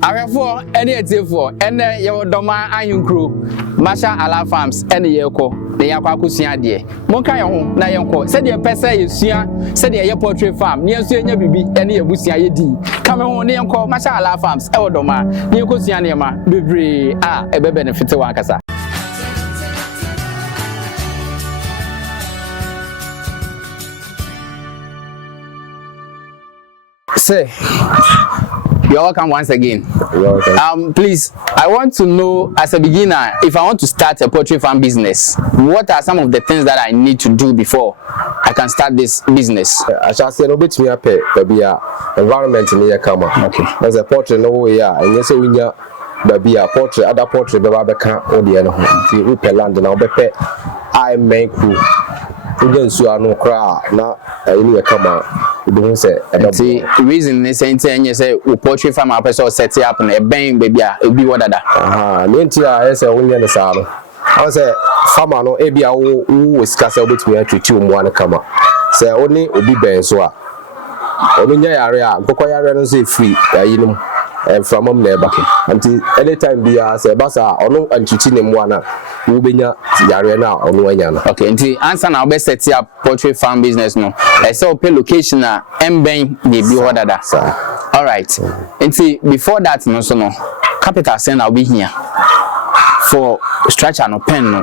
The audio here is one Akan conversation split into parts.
Arafo any etifo ene ye Dormaa ahinkro Masha Ala Farms ene ye ko na yakwa akosua de monka ye ho na ye nko se de pese ye sua se de ye poultry farm ne enso enya bibi ene ye busua ye di kame ho ne nko Masha Ala Farms e wo Dormaa ne ekosua ne ma bebre a ebe benefit wa kasa. Say, you're welcome once again. You're welcome. Please, I want to know as a beginner, if I want to start a poultry farm business, what are some of the things that I need to do before I can start this business? I shall say no bit me up baby environment in here come. Okay. There's a poultry no way and yes we nya baby poultry other poultry be ba ka odi no ho. We pe land na obepe I make ku. Ugen su anu kra na any come. The reason is saying say we poultry farm our person set up and a bang baby a be what that. Nentia say we nya sa no. I say farmer no e bia wo skasa obetumi atwiti omu an kama. Say oni obi ben so a. Oni nya yare a nkokọ yare no say free ayinum from am na eba. Until anytime bia say basa ono antwiti ne mu ana wo benya yare na ono anya no. Okay, until answer na we set up poultry farm business no. I say pay location na emben dey be what that. All right. Until before that no so no capital send I'll be here for structure no pen no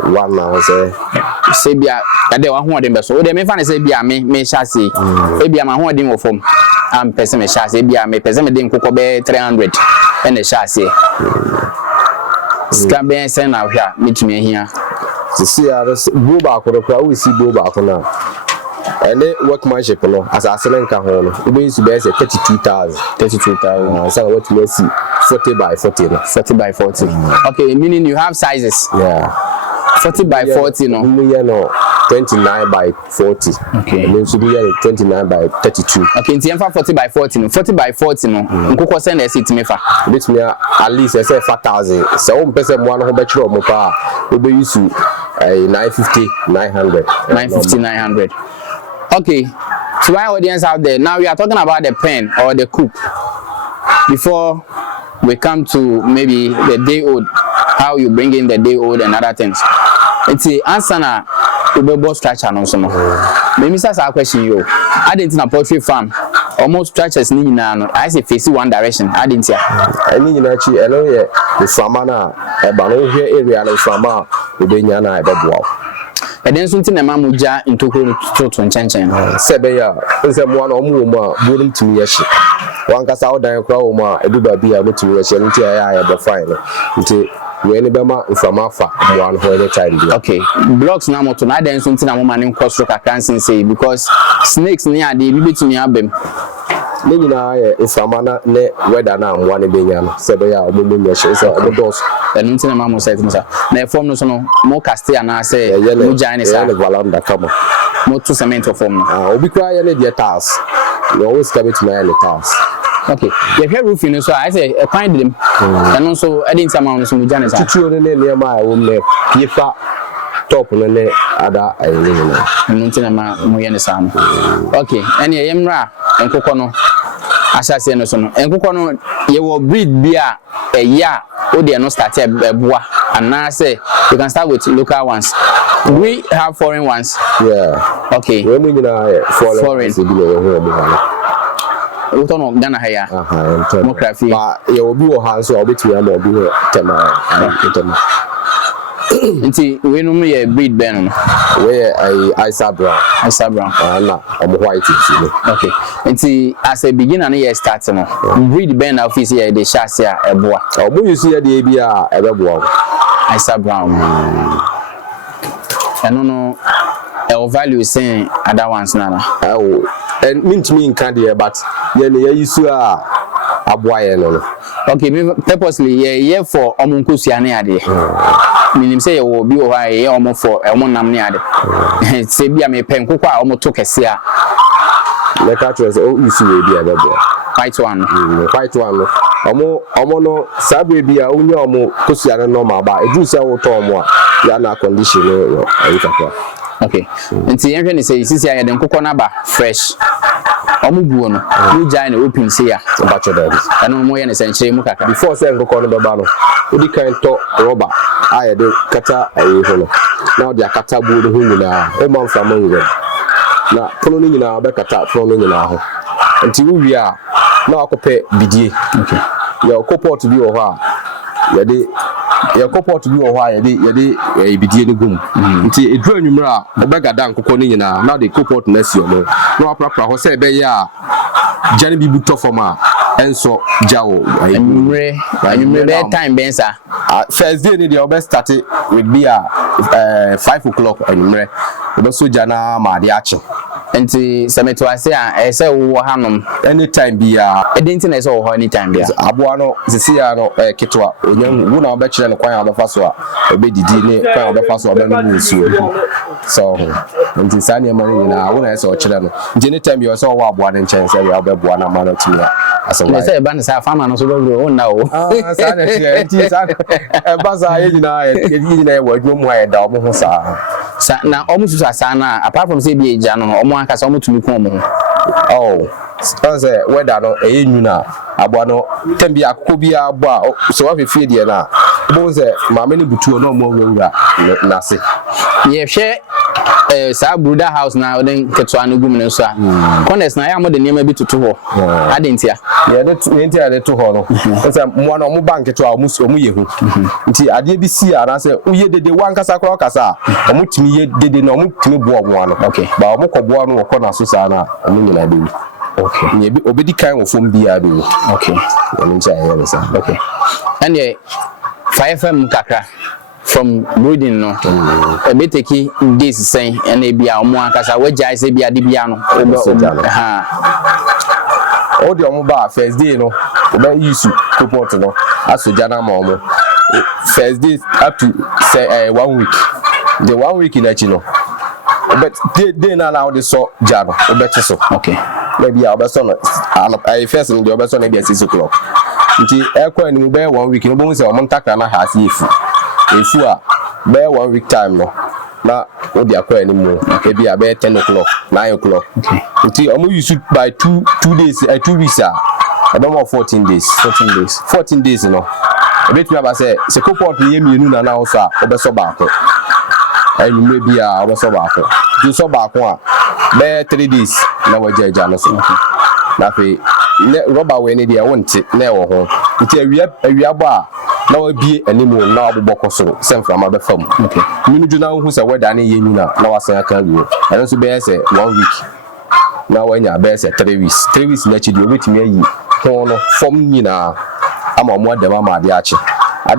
one now say bia ade wa ho odem be so o de me fa na say bia me chase e bia ma ho odem wo fom am pese me chase bia me pese me de nkokọ be 300 e na chase ska be sen na hwa metumi ahia see go back ko we see go back now and workmanship no as I selling ka ho no we use be say 32,000 so what we see 40 by 40 no 40 by 40 okay, meaning you have sizes. Yeah, 40 by 40 no we no 29 by 40. Okay, and then should be 29 by 32. Okay, nti emfa 40 by 40 no 40 by 40 no nkokọ send e sit me fa bit me at least say 4,000 so o mpese mo no ho be kire o mo pa we be use 950 900. Okay, to my audience out there, now we are talking about the pen or the coop. Before we come to maybe the day old, how you bring in the day old and other things. It's the answer na boss structure no so no. Maybe that's our question you. I didn't na poultry farm. Almost structures ni na no. I say face one direction. I didn't ya. Any na chi eno ye the farmer na e ba no here area no farmer we be nya na e be boa. And then something a mamuja into to enchanting. Sebeya, nse mo na omu ma burum tumi ye hye. Wan kasa odan kra o ma edu ba bia mutumi ye hye nti ya be fine. Nti we ni be ma from afa mo an ho any time bia. Okay, blocks na moto na then something na mo man cost rock can say because snakes ni ade bi betumi abem. Ne nyina ye from na ne weather na mo an be nya no sebeya o mo ye hye so o dos. And until a mamma said, na form no so more castia na say no Chinese valanda come more to cement form. Obi cry any the task. You always come to my task. Okay, you hear roofing so I say a kind them and also adding some amount of Janice. To near my own paper top on the other and until a man sam. Okay, and ye emra and cocono. As I say no so no and cocono ye will breed beer a year. Oh, they are not started bois, and now I say you can start with local ones. We have foreign ones. Yeah. Okay. When we foreign. We don't know Ghana here. More crafty. But you will be a house or be to a more tema. Until we know me a breed ben where I saw brown. I'm white. Okay. Until as a beginner, year starting breed ben office here, the chassis a bois. Oh, when you see the ABR, a bois. I saw brown. I don't know. Our value is saying other ones now. Oh, and mean to me in candy, but you see a boy. Okay, purposely, yeah, for Omunkusiane. Meaning say you will be away almost for a month. Say, be a me pen cook almost took a sear. The catchers, oh, you see, be a boy. Fight one. Omo sabe be a only omo kusiana normal, but it do sell Tom. Yana condition. Okay. Until everyone say, this is a cocoa fresh. omubuo no we giant open say ya bacho daddy eno mo ye ne senchire mu kaka before say nkoko no beba no odi kan to rubber aye de kata ayi ho no na odi akata bu de ho nyina o man fa man we na pono no nyina be kata pono no nyina ho nti wi a na akope bidie okay ya okoport bi wo ho a ya koport bi wo ho a yede bidie no gum nti edru anwumra a obegada nkoko no nyina na de koport na si omo na aprapra ho se be ya jani bi buto forma enso jawo anwumre be time ben sa first day ni dey obe start with be 5 o'clock anwumre obe so jana ma de ache enti semeto ase a ese wo hanom anytime bi a edenti na ese wo anytime bi a aboa no sisi ya no kitwa onyam wo na obe kire no kwan obefa so a obe didi ne kwan obefa so obe no nsuo so nti sani ma ni na wo na ese o kire no nti anytime bi o so wo aboa ne nchen se ya obe boa na ma no timi asa wa ese ba na sa farmer no so be bro na o sani kire nti sa ba sa ye nyina wo adwo mu ha da omo ho sa na omo susu asa na apart from say bi eja no omo akasa omo tumi kon omo oh say weather no enyu na aboa no tembi akoko bi aboa so wa fefie de na bo say ma me ni butuo no omo wura na se ye hwe sa bruda house na odin ketwa no gum ne so a honest na ya mo de niam bi tutu ho adentia ye de entia de to ho no say mo na omo bank to a omo yehu nti ade bi si ara say uye dede wan kasa kro kasa omo timi ye dede na omo timi bo omo ano okay ba omo ko bo ano ko na so sa na omo nyina de okay ye bi obedi kan wo fom bia de okay omo ncha ye be sa okay and ye 5FM kakra from breeding no e be take days sen and e bia omo akasa wagya se bia de bia no ha all the omo ba first day no oba use report no asoja na ma omo first day up to say 1 week the 1 week in achi no but day na now the so jano obeto so okay maybe obeso no I first in the obeso na be 6 o'clock nti ekwa ni mu be 1 week no bo se omo ntakra na ha se efu a be 1 week time no na odi akwa ni mu e bia be 10 o'clock 9 o'clock nti omo use by 2 days 2 weeks a about 14 days no ebet me aba say se koport ni yemienu na na oso a obeso ba ko ayumre bia obeso ba ko du so ba ko a be 3 days na wajaja no so na fe ne rubber we ni dia wonte na e wo ho nti awia ba na wabie animu na aboboko so semframa be fam okay minu ju na hu se weda ni yenu na wasan aka wi eno so be say 1 week na wanya be say 3 weeks na chidi obetimi ayi ho no fom nyina ama mo adama ma ade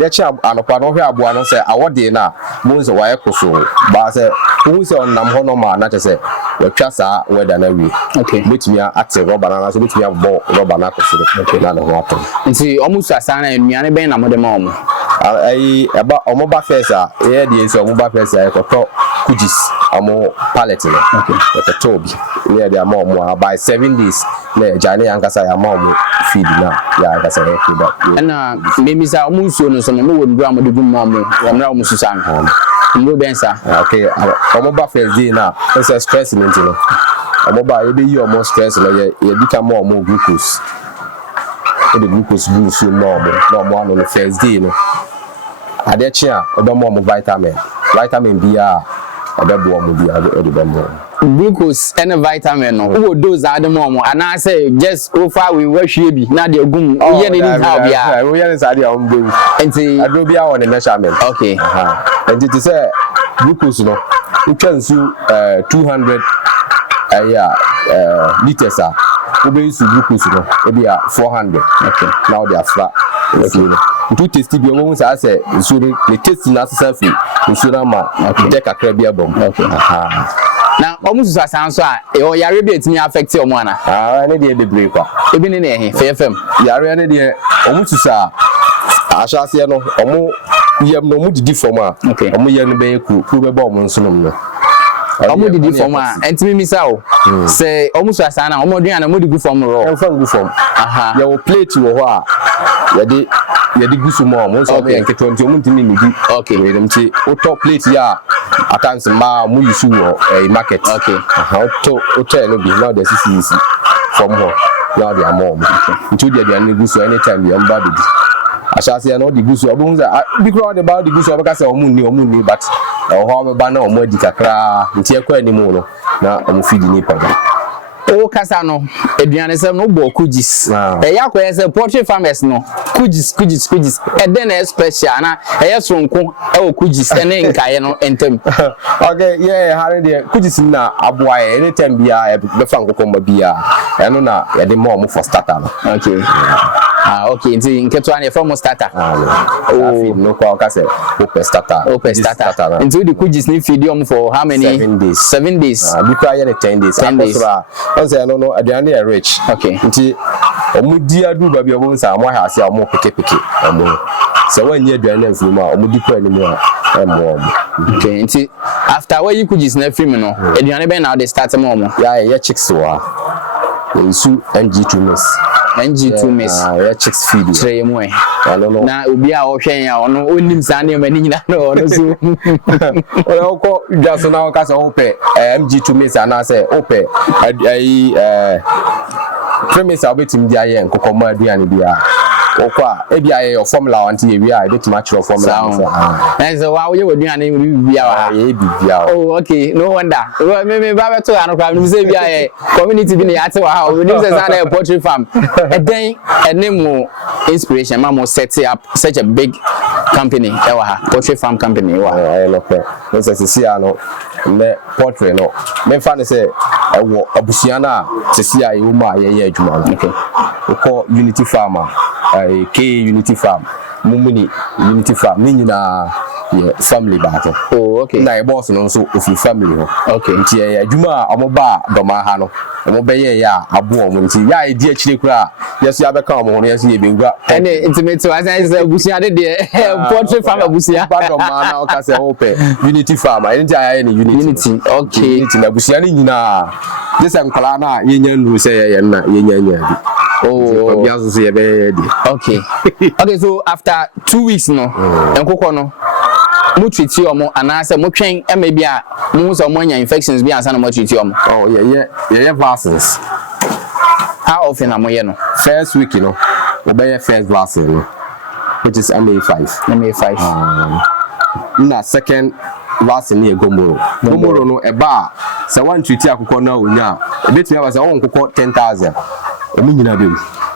ache anopa no hwe aboa no say awode na mo nso wa ekoso ba say hu se onnam ho no ma na che say watwa sa weda na wi okay betimi ate rubber na so betimi abo rubber na koso okay na no ato nti omusu asana enuane ben na mo de ma omo ai aba omo ba fesa e de nso omo ba fesa e koto kujis omo pallet no okay e to bi ne de ama omo by 7 days na jane yankasa ya ma omo feed na ya yankasa e feed na memi sa omusu no so no wo ndura mo de gum ma omo omra omusu san mbo bensa okay omo ba first day na it's stress ni ntino omo ba e be yi omo stress na ye dika ma omo glucose e de glucose boost no omo na omo ano no first day no ade chi a obo mo vitamin B a obo mo bi ade de mo glucose and vitamin no wo dose ade mo ana say just over we wahwe bi na de gum ye ne ni how bia wo ye ne sa de on bewu enti ado bia won measurement okay enti to say glucose no utwansu 200 liters a wo be use glucose no e bia 400 okay now they are flat okay to taste bi wo say say so the taste na say fi so na ma de kakra bia bom okay na omusu asan so a e yare bi etimi affect omo ana ne de bebre kwa ebi ne ehe FM yare ne de omusu sa ahase no omo yem no mu didi form a omo yem no be ku be ba omo nsonom no omo didi form a entimi misa o se omusu asan na omo duan na mo didi form ro en fa ngu form ya wo plate wo ho a ya de gusu mo omo so be enketo nti omo ntimi nidi okay we dem ti o top plate ya atanse ma mu yusu wo market okay o to no bi now the CCC from her. Now they are more. Until they are good so anytime you baby. I shall say no the good so big crowd about the good so because money but how banner or more dicacra until anymore. Now I'm feeding you. O kasano eduane sem no bo kujis yakwa say poultry farmers no kujis then a special na sonko e kujis ene nkaye no entem. Okay, yeah, how there kujis na aboa anytime bia be fa nkoko ma bia eno na ye de more for starter. Okay. Okay, nti nketo na from starter. No kwa ka say open starter. Nti the kujis ni feed you for how many 7 days. Because you 10 days. 10 days. I say no aduane are rich. Okay. Nti omudi adu ba bia bo nsa mo ha ase amo peke omo. So when you aduane mfiri ma omudi kwa ni mu amo. Okay, nti after where you kujis na free me no aduane be na dey start mo mo. Yeah, chicks wa. Nsu NG2 mix. NG2 mix. Yeah, chicks feed. Tray mo e. I don't know. Na obi a wo hwen ya ono onim sa na mani nyina no ono so. Well, ko just now ka say ope MG2 mix and I say ope premise abetim dia ye nkoko ma aduane bia. Okwa ebia ye formula anti ye bia bit match your formula. And so wa wo ye aduane bia wa ye bia. Oh, okay, no wonder. Me ba beto anu kwa me say bia ye community bi na yate wa ha. We say na poultry farm. And then enemu inspiration ma mo set up such a big company ewa ha poultry farm company ewa. I know pe. No say see ano me poultry no. Me fa ne say ewo abusia na sisi a ye ma ye adwuma. Okay. Ko Unity Farmer K Unity Farm Mumuni Unity Farm ni nyina ye family battle. Oh, okay. Na boss no so of family ho. Okay. Nti ye adwuma omoba Dormaa ha no omobe ye ya abo omo nti ya edi akire kura yeso ya beka omo no yeso ye bewura ene intimate was say busia de poultry farm busia ba Dormaa na o ka say ope Unity Farm ene ti aya ni Unity. Okay. Unity na busia ni nyina this enkola na ye nya nru say ye na ye nya bi. Oh, okay. Okay, so after 2 weeks no enkoko no mo treat you omo anase mo twen e me bia mo so mo nya infections bi ansa na mo treat you omo. Oh yeah vaccines. How often am I no? First week, you know, obey first vaccine, which is MA5. Na second vaccine here Gomoro no eba se one treat akoko na onya e betumi aba se won kokko 10,000 emi nyina be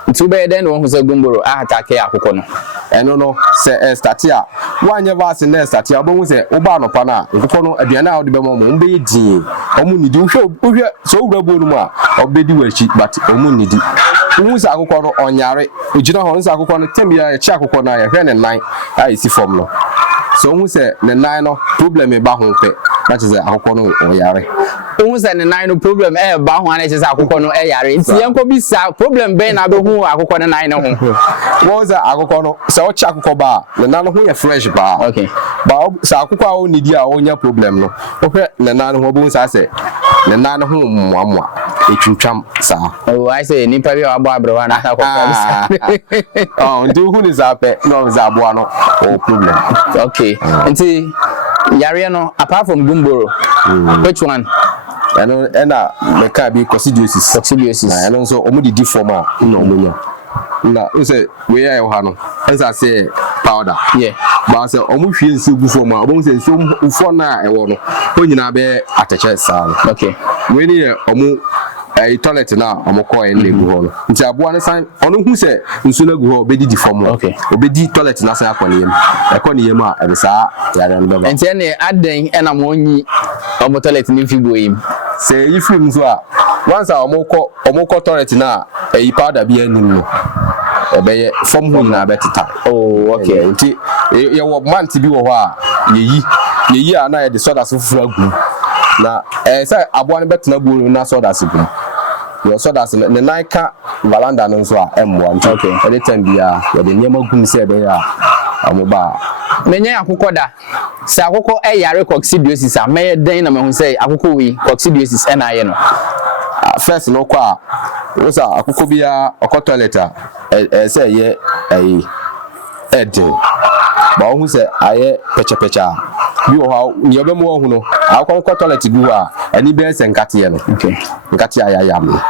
nti be den won say Gomoro attack akoko no eno no se start a wanye vaccine na start a bo se oba no pa na kokko no aduana a odi be mo be din omu nidi uhwe so owura bo no mu a obedi wachi but omu nidi unsa akoko no onyare ojina ho unsa akoko no temia e chi akoko na ye hwe ne nan a isi form no so who say the nine no problem e ba ho pe that is akoko no oyare who say the nine no problem e ba ho ana che say akoko no e yare nti yenko bi sa problem be na be hu akoko no nine no ho wo say akoko no say o cha akoko ba the nine no ho ye fresh ba okay ba say akoko a o nidi a o nya problem no o hwe the nine no ho bo say the nine no ho muamua e twintwam sa oh I say ni pa bi wa bo abrewa na akoko oh ndu hu ni za pe no za bo no o problem okay nti yare no apart from Gomoro which one ena meka bi coccidiosis na eno so omudi form a na omunya na o say we ya yo ha no ensa say powder yeah ba say omu hwie nsi gu form a omu say nsi ufo na ewo no onyina be ateche sa okay we ni omu toilet na omoko e le gu ho no nti aboa ne san onu hu se nsu na gu ho obedi di form okay obedi toilet na san akone yem ekone yem a e sa yare ndo ba nti ene aden ena mo nyi omo toilet ni fibo yim se ifim so a once omoko toilet na e powder bi anim no obeye form hu na betita oh okay nti ye wo month bi wo ho a yeyi a na ye de soda so fura gu na say aboa ne betena gu na soda so gu yo soda so ne naika valanda no so a emwa nti okay anytime bia ye de niam agum se be ya amoba menye akoko da se akoko e yare coccidiosis a me den na me hu say akoko wi coccidiosis e na ye no first no kwa wo sa akoko bia okọ toilet a say ye edin ba hu say aye pecha bi ho ni obe mo hu no akon toilet bi ho a ani be se nkate ye no okay nkate ayayam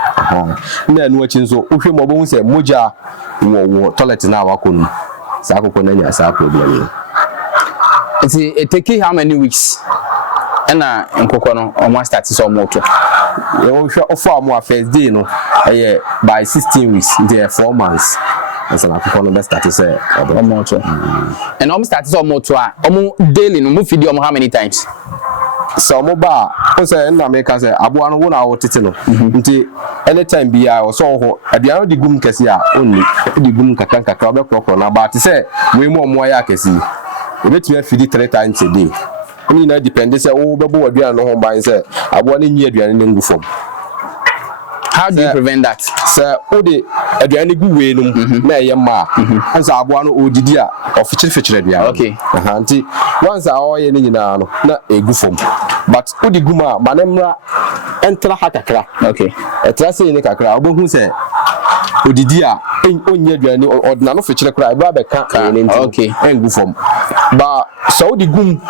na anu achi nso uhwe mo bo hu se moja wo toilet na awakonu sa akoko na nya sa problem it take how many weeks and nkoko no almost start so moto ye wo hwe ofo mo first day no by 16 weeks there 4 months and so akoko no be start say moto and almost start so moto daily no mo feed how many times so mo ba o say na me ka say aboa no wo na wo tete no nti anytime bia o so ho aduan di gum kese a onni di gum kakra obe krokro na ba te say we mo ya kese e betime feed 3 times a day oni na depend say wo bebo aduan no ho ban say aboa no nyi aduan no ngu fom. How do you prevent that? Sir, ode aduane gu we no na eyema ansa aboa no odidi a ofichire aduane. Okay. Nti once awoye ni nyina no na egu fom. But odi guma manemra entra hakakra. Okay. Etra se ni kakra obehu se odidi a onye aduane odna no fichire kra eba beka ni nti. Okay. Engu fom. Ba so odi gum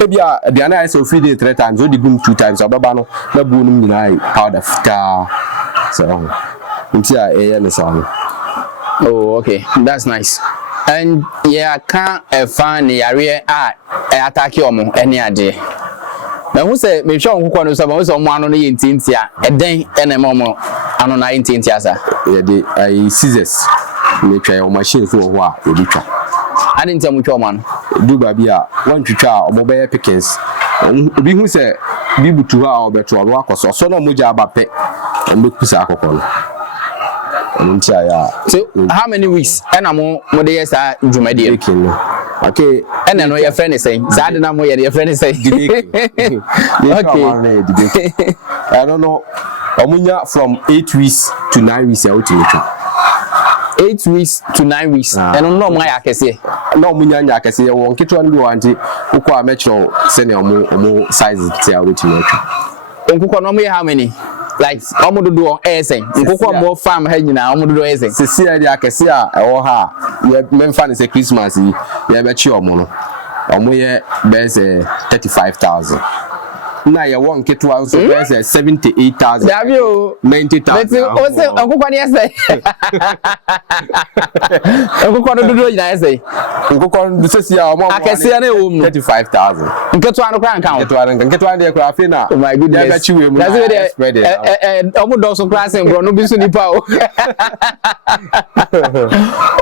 ebia aduane ay se ofide 3 times odi gum 2 times obaba no na bu no nyina powder fita. So, oh, okay, that's nice. And yeah, can't find the area attack you any idea. Now, who say, me show who knows about someone on the 18th year, a day and a moment on 19th year, sir. I scissors, make your machine for a while, I didn't tell me your man. Do Babia, one to chow, mobile pickings. Be who say, be to her or better work or so no muja bape. And look pisakon. So how many weeks? And I'm more days are Jumadian. Okay, and I know your friend is saying, Zadana, your friend is saying, okay. I don't know. Omunya from 8 weeks to 9 weeks out to 8 weeks to 9 weeks. And no my akese. No munya akese won kitu anu wanti ukwa metro send omo sizes tia with you. Onkuko no how many? Like omodo do esen. Nkoko mo farm ha nyina omodo do esen. Sisi ade akese a ewo ha ye memfa ne say Christmas yi ye be chi omo no. Omo ye be say 35,000. Na ye won ketu anso be say 78,000. Davio 90,000. O say nkoko ne esen. Nkoko no do nyina esen. Nkoko do sisi a omo akese na ewo mu 35,000. Nketu anu kra nkan. Nketu anu de kra afi na. Oh my goodness. Ye be chi we mu. That's it. Omo do so class bro no bi so nipa o.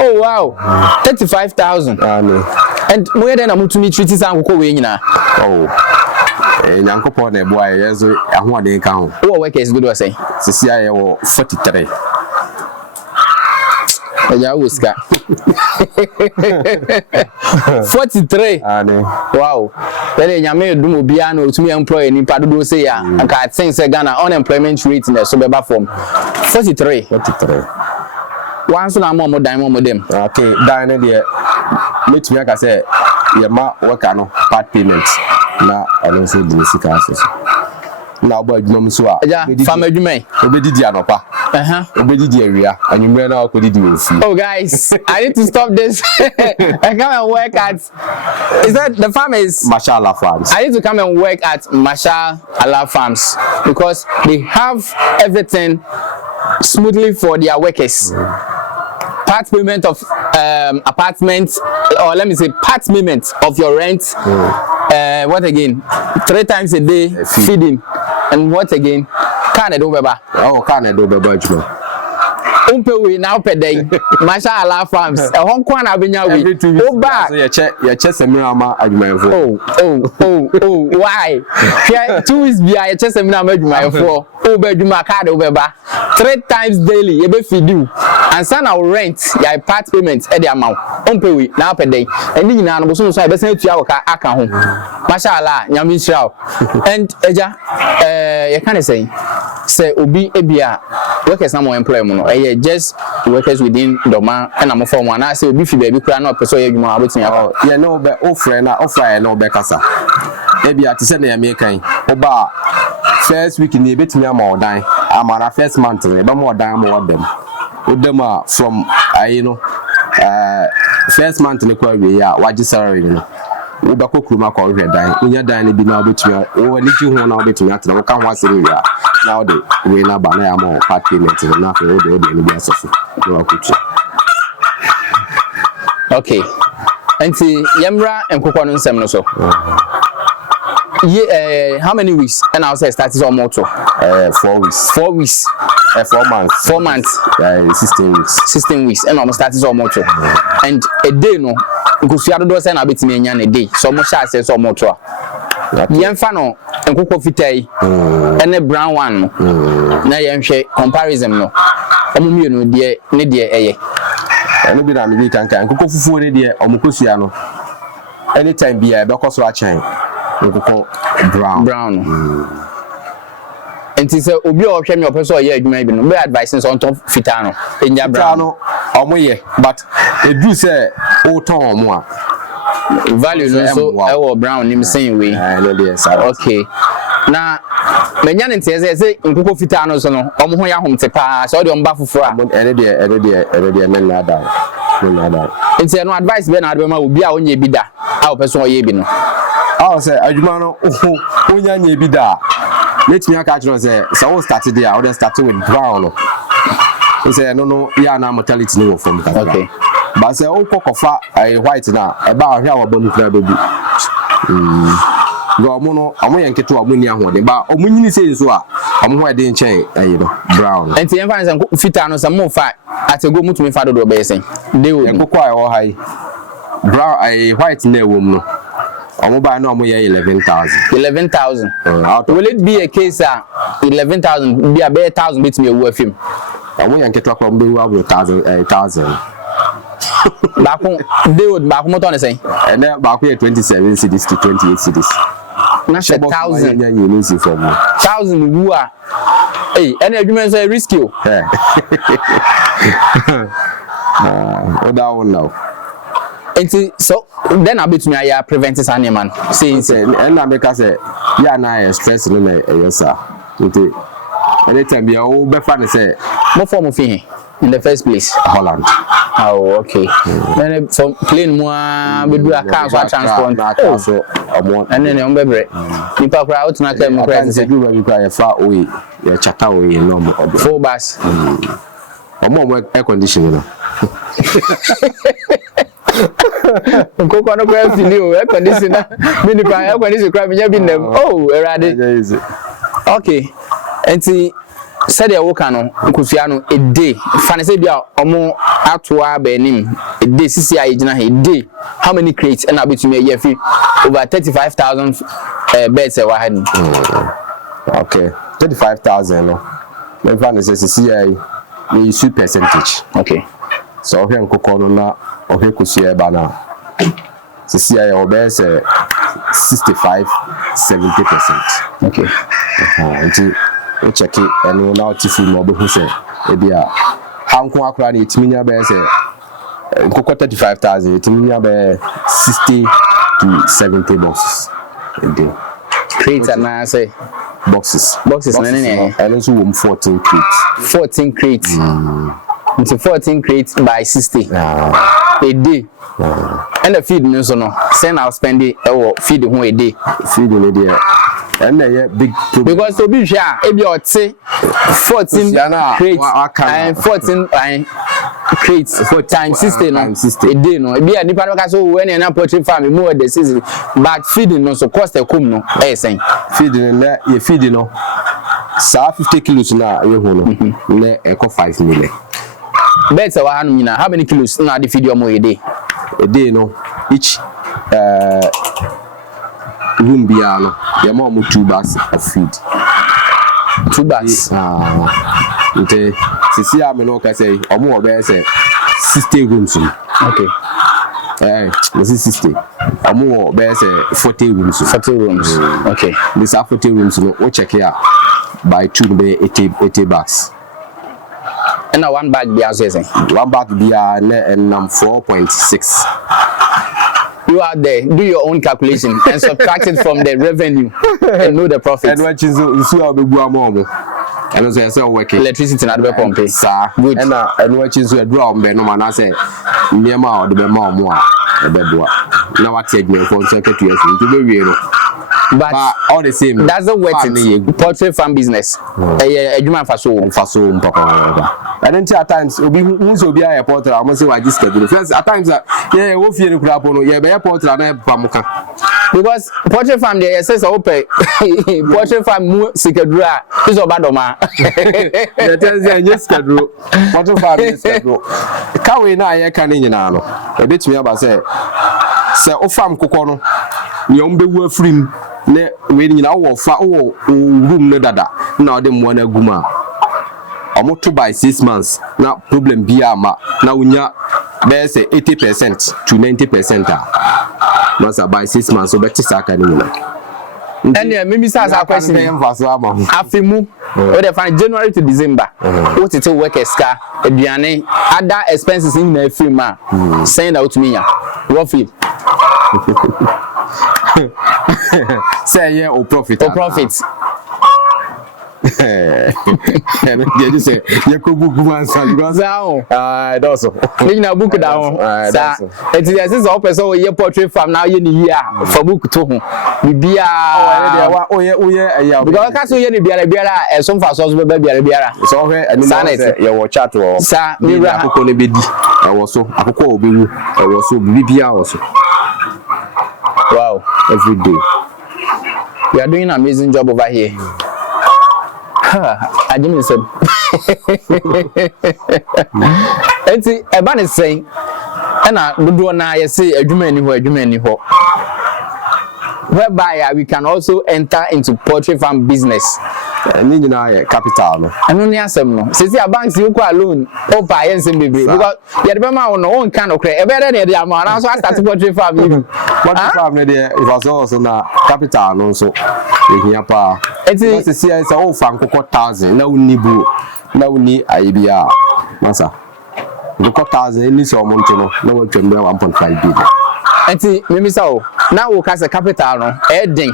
Oh wow. 35,000. And mo ye dey na mutumi treat san nkoko we nyina. Oh. Nyankopon na ebo aye yezo ahoade kan ho. Wo work is good was say. Sisi aye wo 43. Eja wuska. 43. Wow. Tell nyame dum obi an otumi employ nipa dodo say ya. Aka think say Ghana unemployment rate na so beba form. 43. Once na mo dan mo dem. Okay, dan ne de metumi aka say ye ma work no part payment. Na alonso di sika aso na obo adwuma so a farm adwuma obedidi anopa obedidi awia anwumre na akodidi ofi. Oh guys, I need to stop this. I come and work at is that the farm is Mashallah Farms. I need to come and work at Mashallah Farms because they have everything smoothly for their workers. Part payment of apartments, or let me say part payment of your rent. What again? 3 times a day feeding, and what again? Canada beba. Oh, Canada beba juma. We now per day. Mashallah Farms. A Hong Kong abinya we. Oh back. So your chest seminama adwuma. Oh. Why? 2 weeks bia your chest seminama adwuma for. Oh bedwuma card beba. 3 times daily you be feed you. And son our rent your part payment e the amount. We now per day. And you na no so e be say tua aka ho. Mashallah nyame nshira. And eja you can say obi ebia workers na more employment no just workers within Dormaa and I'm for one. I say obi fi baby kura na person ye dwuma abotin ya. Yeah no be offer na be kasa. Ebia ti say na me kan. Oba first week ni betimi ama odan. Amara first month ni be mo odan mo wadam. Odama from first month ni kwa we ya waji salary no. wo ba kokruma ko hwe dan unya dan ne bi na obetumi wo ni ji ho na obetumi atena wo ka ho asiri ya na wo de we na ba na ya mo part payment na fe wo de ni bi asofu no akutu. Okay, enti yemra enkokwa no nsem no so how many weeks and I'll say started on motor 4 weeks 4 weeks 4 months 4 months 16 weeks and almost started on motor and a day no because you are do say na betimi anya na day so mo sha say so motor yemfa no enkokwa fitai and a brown one na yemhwe comparison no omumienu de ne de eye eno bi na me kan kan enkokwa fufuo ne de omukosua no anytime bia be koso a chen enkokwa brown enti se obi o hwe me opeso ye adwuma bi no be advice on top fitaa no enya brown no omoye but edu se o ton omo a value no so e brown nim same way okay na menya nte se nkoko fitaa no so no omo ho ya homte pa so de omba fufura ene de men na da enti no advice be na ade ma obi a onye bi da a opeso o ye bi no a say adwuma no onya nya bi da let me catch no say so start there I would start with brown no say no ya na mortality no from that okay but say o kokofa white na e ba ahwe a wabonu kra bebi go mo no omo ye nketo omo ni ahode ba omo nyini say so a omo ho ade nchen ayi no brown enti em fa say fita no say mo fa atego mutumi fa dodo be sen dey o nkoko a o hai brown white na ewom no omo ba na omo ye 11,000 will it be a case 11,000 be a 1,000 betimi ewu afim omo ye nketo akwa mbe wu 1,000 Baku they would back motor on say and then back here 27 cities to 28 cities. Not 1,000 you need to from 1,000 who are hey any argument say risky oh that one now. And so then I bet me I prevent this animal saying and America say yeah na stress no yes sir. Anytime you all be fun say what form of thing in the first place Holland. Oh okay then from plane mo be do a car so transport so and then on bebre nipa kra out na kam kra say do we kra fa oyi ya chata oyi no mo full bus omo air conditioning no nkoko no kra fili o air conditioner me nipa air conditioner kra me nya bi nem oh erade okay enti said the worker no nkufia no a day fane say bia omo atoa ba nim a day sisi a gina a day how many crates and abetumi a year fi over 35,000 beds e wa had okay 35,000 no me fane say sisi a me use percentage okay so ohwe nkoko no na ohwe kusia ba na sisi a obe say 65-70%. okay until we check it and now tifu no be hu say e bia hanko akra na etiminya be say nkoko 35,000 etiminya be 60 to 70 boxes a day crates and say boxes nene and also 14 crates into 14 crates by 60 a day and the feed no so no send out spend it feed who a day feed in a day and big because to be sure e be oti 14 crates and 14 crates for times 60 no a day no e be a nipa no ka so when na poultry farm more the season but feeding no so cost e come no e sen feeding na ye feeding no sa 50 kilos na ye hu no na e ko 5 million bets wa hanu nyina how many kilos na the feed your mo a day no each room bia no ya mo 2 bags of feed 2 bags nte sisi a me no ka say omo obe say 60 rooms okay this is 60 omo obe say 40 rooms okay this 40 rooms no we check here by 2 be 80 bags and one bag bia so say one bag bia na 4.6. You out there, do your own calculation and subtract it from the revenue and know the profit. And what is so be go am and so say working electricity na the pump sir good and what is so draw be no man say niam a o de be ma omo a e be boa na what said me for second 2 years to be real. But all the same, that's the way it poultry farm business. A human for so, papa. And then at times, who be a porter, I must say, I just schedule. At times, yeah, we'll feel the crap on, yeah, by a porter and Pamuka. Because poultry farm, there says open poultry farm, Sikadra, is a Dormaa. Yes, schedule. Poultry farm is schedule. Can we now, I can't in a bit me about say, o farm Cocono, you be free. Ne waiting in our room no dada now them wanna guma almost 2 by 6 months now problem be ama now there's a 80% to 90% must by 6 months so better saka ni na and yeah maybe say a question afimu we dey find January to December what it work eska aduane other expenses in na free ma send out to me ya roughly say yeah or profit you say you could book one son because also na book down sir it is all person we portrait farm now you here for book to bibia because ka so you ni biara e so fa so biara so he and you watch chat or sir me akoko ne bedi e wo so akoko obewu e wo so bibia wo so. Wow, every day. You are doing an amazing job over here. I didn't say. And see, a man is saying, and I do not say a human whereby we can also enter into poultry farm business. Need capital. And only answer no. Since your banks you call loan, oh, buy and send baby. Because you remember on own kind of credit. Better than the amount. So I started poultry farm. Poultry farm, it was also na capital also. Here, pa. It's a old farm, 1,000. No nibu, no ni idea. Massa. The 1,000 is your mountain. No one can be 1.5 billion. And see, maybe so. Now we cast a capital no heading.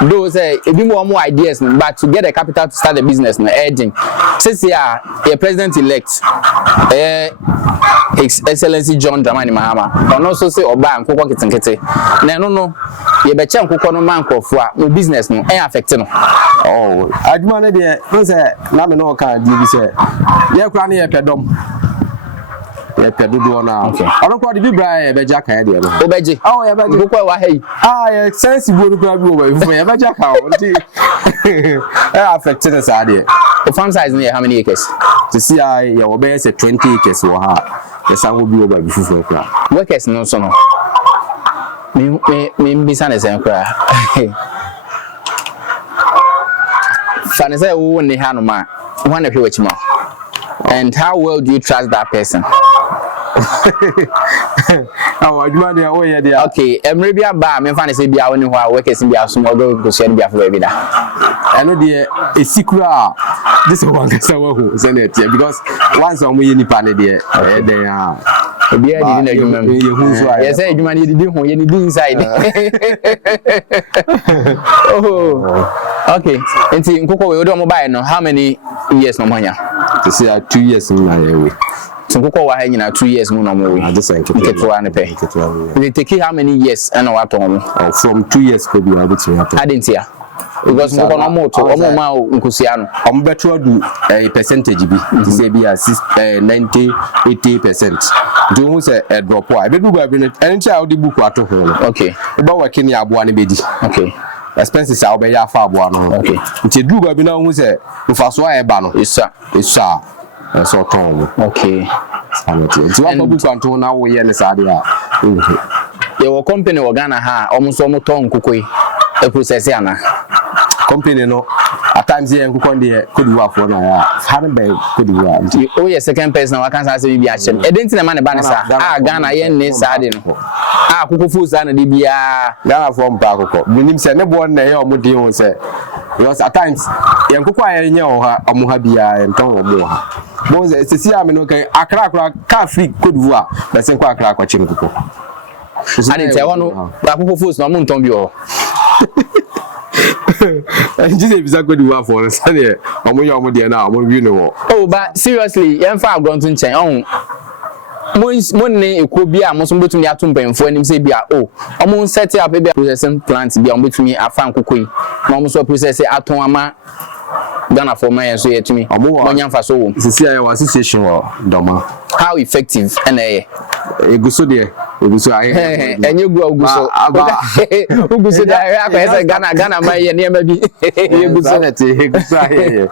Those a bit more ideas, but to get a capital to start a business no heading. Since a president elect, His Excellency John Dramani Mahama, and also say Oba and Koko Kitinkete. No, you bet you Koko no man for business no affecting. Oh, I demand the answer. Namino can do this. Yeah, cranny a pedom. Yeah, pedu na. Okay. I don't quite be bra beja ka e de no. Obeji. Oh, yeah, beji. Bukwa wa hey. Yeah, sensible no grab over. Yeah, beja ka. Affected us ade. The farm size near how many acres? To see yeah, we say 20 acres wo ha. The sun will be over before kra. Workers no so no. Me be san esen kra. Fane say wo ni ha no ma. Wo na hwe wachima. And how well do you trust that person? Okay, maybe about me find say bia woni ho a workers bia so mo go share bia for baby da. I know the a secret this one can who send it because once on we nipa ne de they are bia di na adwuma yes say adwuma ne di ho ye ni inside. Oh, okay. Enti nkoko we do mo buy no how many years no monya? To say 2 years in my way. So nkoko wa ha nyina 2 years mu no mo we. Just like nketwa ne pe. It take how many years and what on? From 2 years could be able to happen. I didn't hear. Because nkoko no mo to omo ma nkusia no. Om beto do a percentage bi. To say be a 90-80%. Do mu say a drop wa. Be do ba bi no. Enti a odi book ato ho no. Okay. E ba wa kini aboa ne bedi. Okay. Expenses are be ya fa aboa no. Okay. Nti du ba bi na hu say mfaso a e ba no. Isa. So Tom. Okay. So what book anto na wo ye ne sade a. Your company wo Ghana ha almost ton nkoko e process ana. Company no at times here nkoko dey could work for na ya. Handmade could work. Oh yes, second person wa kan say bi a chem. E denti na man ba ne sa. Ghana ye ne sade no. Akoko fu sa na de bia. Ghana from pa akoko. Minim say ne bo na ye omudi won say. Because at times ye nkoko aye nye o ha omo ha bia enton omo ha. Bon say see am no kan akra ka free could work. Be say kwa akra kwa chem nkoko. Ade te wono akoko fu so no mo nton bi o. Just exactly the one for us. I'm going to na. I'm going to Oh, but seriously, you have grown to change. Oh, money eko bi a mo so betumi ato mpemfo anim say bia oh omo set up bia processing plant bia omo betumi afa nkokoi na omo so process aton ama Ghana for my so yetumi onya mfa so wo sisi aye association wo Dormaa how effective na eguso de eguso aye enye gu oguso oguso da ya ko ese Ghana ma ye ne ma bi eguso aye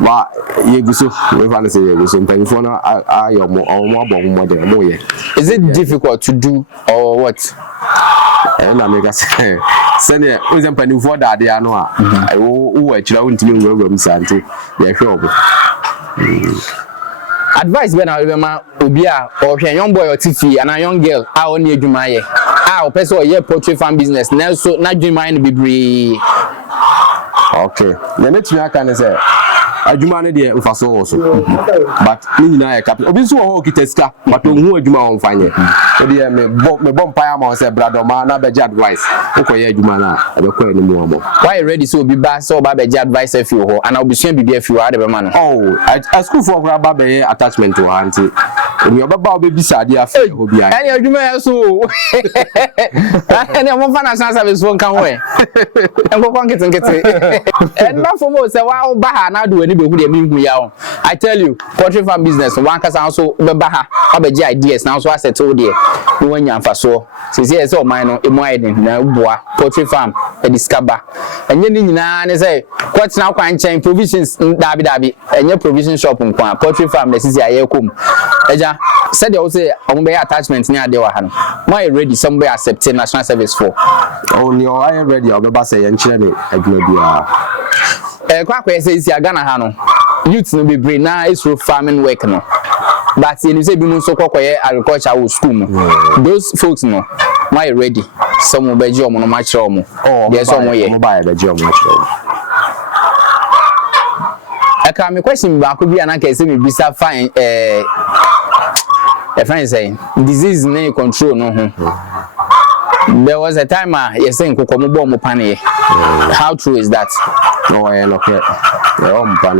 ba eguso we fa say eguso mpanyifo na ayo mo abon de mo ye. Is it difficult to do or what? Na mega say ne o mpanyifo da ade ano a wo akira wontimi ngwagwa msante ya hwe obo. Advice be na we ma obi a o hwe young boy or tifi and a young girl a oni adwuma ye a o person o ye poultry farm business na so na adwuma ye no bebre. Okay na metumi aka ne say adwuma ne de mfaso wo so but ni nyina ya capital obi so wo kiteska but onhu adwuma wo mfanye so de me bom pa ma say Dormaa na beji advice ukoye adwuma na abekọ ani mu omo. Why ready so obi ba so ba beji advice afi ho ana obusua bibia afi ho ade be ma no. Oh a school for grab ba be attachment to anti obi obaba obebisa ade afi ho bia ani adwuma ya so ani mo fa na service fo kan ho enkoko nkete and na for mo say wa ba ha na do ani be hu de mi hu ya o. I tell you poultry farm business one kasa also be ba ha abeji ideas na so asset o de no wanya mfa so say say o man no emu aiden na boa poultry farm e discover enye ni nyina ne say kwatena kwan chen provisions dabi enye provision shop nkwa poultry farm na sisi ayekom eja said you say omo be attachment ni ade wa ha no my ready somebody accept national service for oh ni I am ready obeba say yen kire ni adwuma bia kwa say isi Ghana ha no youth no be brain na is farming work no but you say bi mo so kokoye agriculture wo school mo those folks no my ready some be je omo no ma kire omo yes omo ye omo ba be je omo kire omo. Aka me question ba ko bia na ka say me bisa fine a friend saying disease na control no ho. There was a time you saying kokomo mo pane. How true is that? No I look at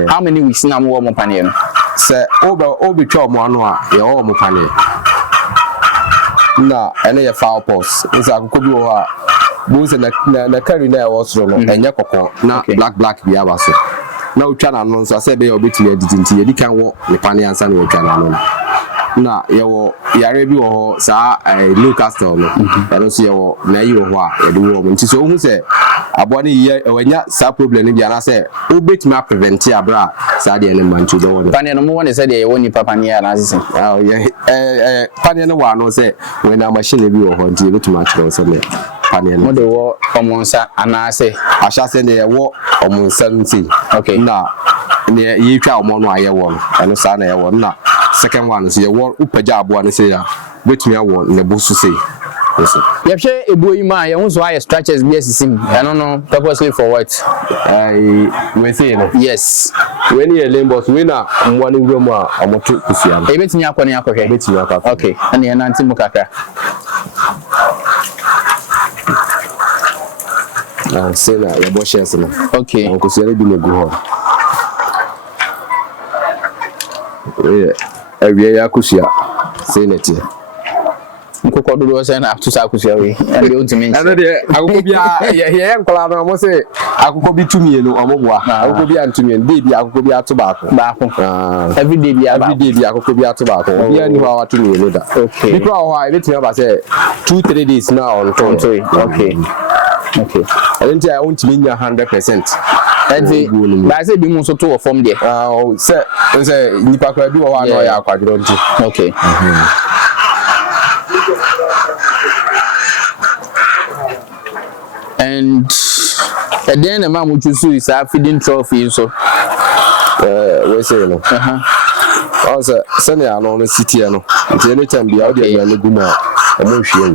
how many weeks na mo pane no? Say obi twa mo ano a ye mo pane. Na ene ye foul post. Isa akoko bi wo a bo se na carry na e wo soro no enye kokon na black bi aba so. Na utwa na no so say be ye obetumi adidi nti ye di kan wo ne pane ansa na utwa na no. Na ye wo yare bi wo ho sa Newcastle no eno so ye wo na yi wo ho a ye do wo nti so hu se abo ne ye wanya sa problem ni bia na se obetumi prevent abra sa de ne mantu do wo pane no mo woni se de ye woni papa ne ya na sisi ye pane no wa no se we na machine bi wo ho nti obetumi a kire so ne pane no mo de wo omonsa ana se asha se ne ye wo omonsa nti okay na ne ye twa omo no aye wo no eno sa na ye wo na second one is your upaja abo na say ya betumi awo ne bosu say yes ye hwe ebuo yi ma ye hu so aye structures bi asisim I don't know purposely for what we say no yes we ni ele boss we na mwani wuro a amoto kusia no e betumi akọ akọhwe betumi akọ okay ana ye nanti mu kakra say na ye bo shares no okay kusia bi ne gu ho ewie ya kusia say neti nkoko dodo say na atusa kusia we and the ultimate ana de akoko bia ye nkola no mo say akoko bi tumie no omoboa akoko bi antumie de bi akoko bi ato baako every day bi akoko bi ato baako bia ni ho atumie no da okay people ho a betimi ba say 2-3 days now on Poultry okay and I want to mean 100%. But I say be mo so to form there. Say nipa kwa bi wo wa no ya akwadro nti. Okay. And then the man would choose is a feeding trophy so we say no. Also senior no city no. Nti anytime bi audio ya no guma.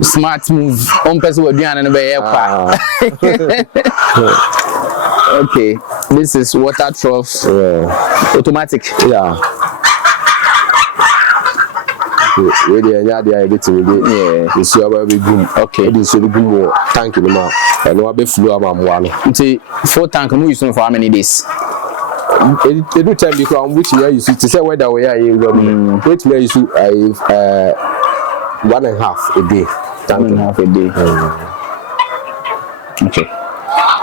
Smart move. On person we do na be kwa. Okay, this is water trough. Automatic. Yeah. We dey anya dey a bit we dey. You see about big boom. Okay. This so the boom tank ni ma. And we be flow am am wa no. Nti full tank no use for how many days? do time because which me you see to say whether we are in which me you see 1.5 a day. 1.5 a day. Okay.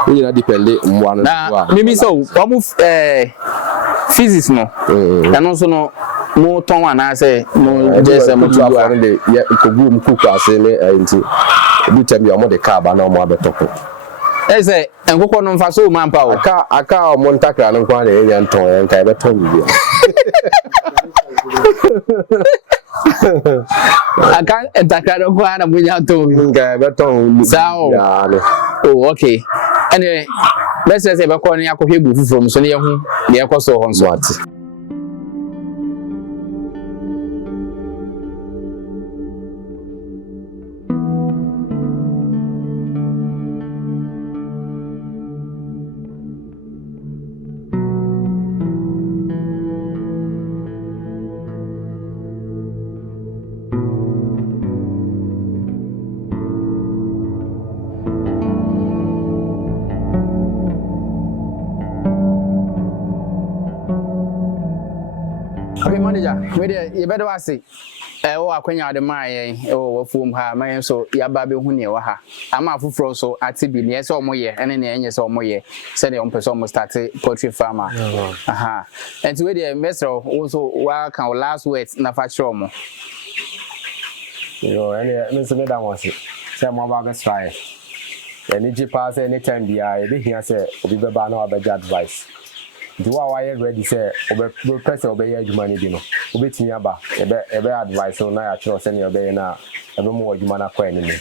You know depend on maybe so almost physics no. And also no more ton and I say more just a motor for the yeah cook as do time you the car but no more better. I say and go on for so manpower. I can't montakra no kwa dey yan ton en kai beto bi. I can't attack no kwa na bunya to bi. Ngai beto. Oh okay. Anyway, let's say be call ni akohwe bu fufurum so ne yehu ne yekoso ho nso ati. Okay, manager, you better was it. Akwanya de my wafum ha my so yaba be hu ne wa ha ama fufuro so atibi ne so omoye ene ne enye so omoye se ne ompeso omo start poultry farmer aha and we dey mesro also wa kan last words na fa chiro mo yo ene me se me da won se mo ba be try any pass anytime bia e be here say obi be ba na obeja advice do why ready say obe person obe adwuma ni bi no obetimi aba ebe advice na ya chiro say ne obe na ebe mo adwuma na kwa ni ni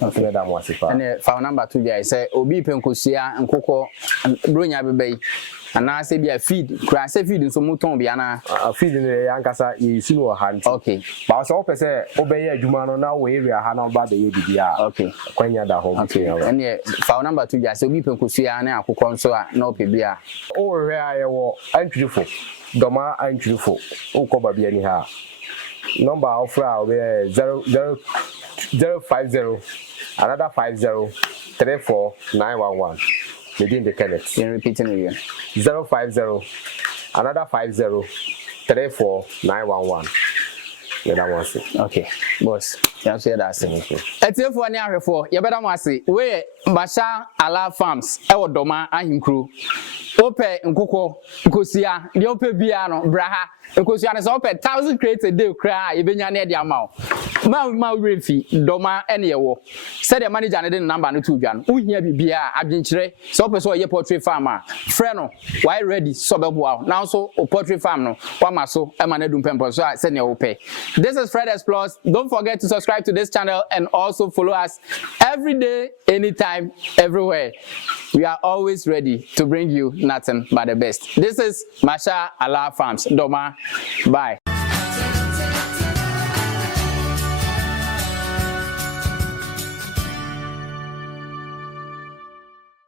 after that mo asifa and fa number 2 guy say obi penkosia nkokọ bronya bebe ana say bia feed kra say feed nso muton bia na feed ni yankasa yi sinu hand okay ba so ope say obe adwuma no na we area ha na oba be bibia okay kwanya da ho okay and fa number 2 guy say obi penkosia na akokọ nso a na ope bia o we ayewo antwifo Dormaa antwifo o ko ba bia ni ha number of our 050 another 5034911 within the Kenneth. In repeating again. 050 another 5034911. Yeah, that was it. Okay, boss. You say that's it. Etiye for any ahwefo, you better want say we Basha Ala Farms e wo Dormaa ahinkru. Ope nkoko nkosia de ope bia no braha nkosia ne so ope 1000 crates a day kra e benya na e de ama ma refi Dormaa ene ye wo said the manager ne de number no to dwa no uhia bibia adwenkyere so ope so ye poultry farmer frɛ no why ready so beboa now so o poultry farm no wa maso e ma na dum pempo so said ne ope. This is Fred Plus. Don't forget to subscribe to this channel and also follow us every day, anytime, everywhere. We are always ready to bring you nothing but the best. This is Masha Ala Farms, Dormaa. Bye.